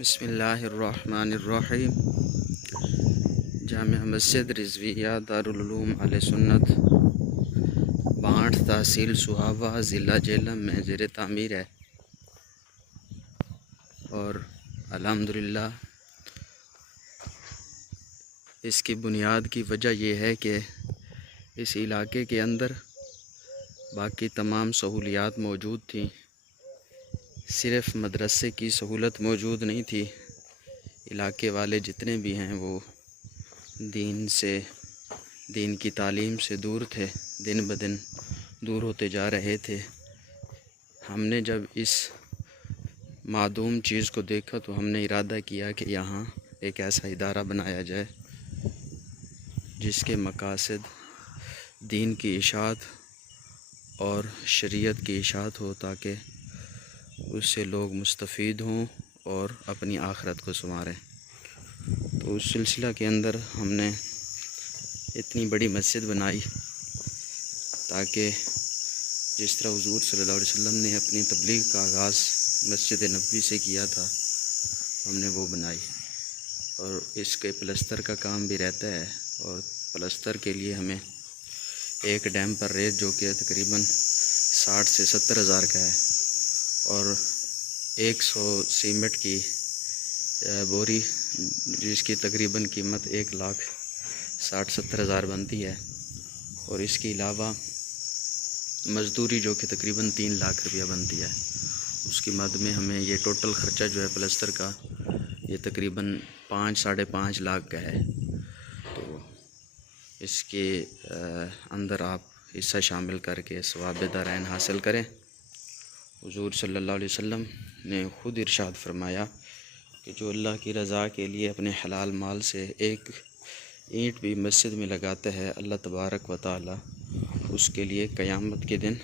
بسم اللہ الرحمن الرحیم۔ جامع مسجد رضویہ دارالعلوم اہل سنت بانٹھ تحصیل سوہاوا ضلع جہلم میں زیر تعمیر ہے، اور الحمدللہ اس کی بنیاد کی وجہ یہ ہے کہ اس علاقے کے اندر باقی تمام سہولیات موجود تھیں، صرف مدرسے کی سہولت موجود نہیں تھی۔ علاقے والے جتنے بھی ہیں وہ دین کی تعلیم سے دور تھے، دن بدن دور ہوتے جا رہے تھے۔ ہم نے جب اس معدوم چیز کو دیکھا تو ہم نے ارادہ کیا کہ یہاں ایک ایسا ادارہ بنایا جائے جس کے مقاصد دین کی اشاعت اور شریعت کی اشاعت ہو، تاکہ اس سے لوگ مستفید ہوں اور اپنی آخرت کو سنواریں۔ تو اس سلسلہ کے اندر ہم نے اتنی بڑی مسجد بنائی تاکہ جس طرح حضور صلی اللہ علیہ وسلم نے اپنی تبلیغ کا آغاز مسجد نبوی سے کیا تھا، ہم نے وہ بنائی، اور اس کے پلستر کا کام بھی رہتا ہے، اور پلستر کے لیے ہمیں ایک ڈیم پر ریت جو کہ تقریباً 60 سے 70 ہزار کا ہے، اور 100 سیمنٹ کی بوری جس کی تقریباً قیمت 1,60,70 ہزار بنتی ہے، اور اس کے علاوہ مزدوری جو کہ تقریباً 3 لاکھ روپیہ بنتی ہے۔ اس کی مد میں ہمیں یہ ٹوٹل خرچہ جو ہے پلستر کا یہ تقریباً 5-5.5 لاکھ کا ہے۔ تو اس کے اندر آپ حصہ شامل کر کے ثواب دارین حاصل کریں۔ حضور صلی اللہ علیہ وسلم نے خود ارشاد فرمایا کہ جو اللہ کی رضا کے لیے اپنے حلال مال سے ایک اینٹ بھی مسجد میں لگاتا ہے، اللہ تبارک و تعالی اس کے لیے قیامت کے دن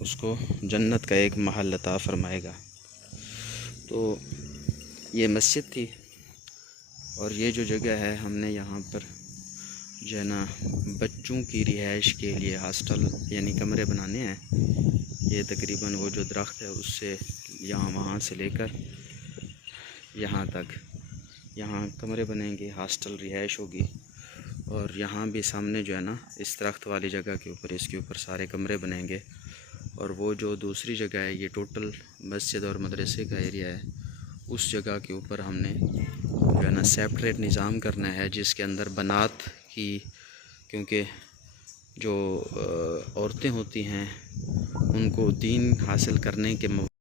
اس کو جنت کا ایک محل عطا فرمائے گا۔ تو یہ مسجد تھی، اور یہ جو جگہ ہے ہم نے یہاں پر جو ہے نا بچوں کی رہائش کے لیے ہاسٹل یعنی کمرے بنانے ہیں۔ یہ تقریباً وہ جو درخت ہے اس سے وہاں سے لے کر یہاں تک یہاں کمرے بنیں گے، ہاسٹل رہائش ہوگی، اور یہاں بھی سامنے جو ہے نا اس درخت والی جگہ کے اوپر اس کے اوپر سارے کمرے بنیں گے، اور وہ جو دوسری جگہ ہے یہ ٹوٹل مسجد اور مدرسے کا ایریا ہے، اس جگہ کے اوپر ہم نے جو ہے نا سیپریٹ نظام کرنا ہے، جس کے اندر بنات کی، کیونکہ جو عورتیں ہوتی ہیں ان کو دین حاصل کرنے کے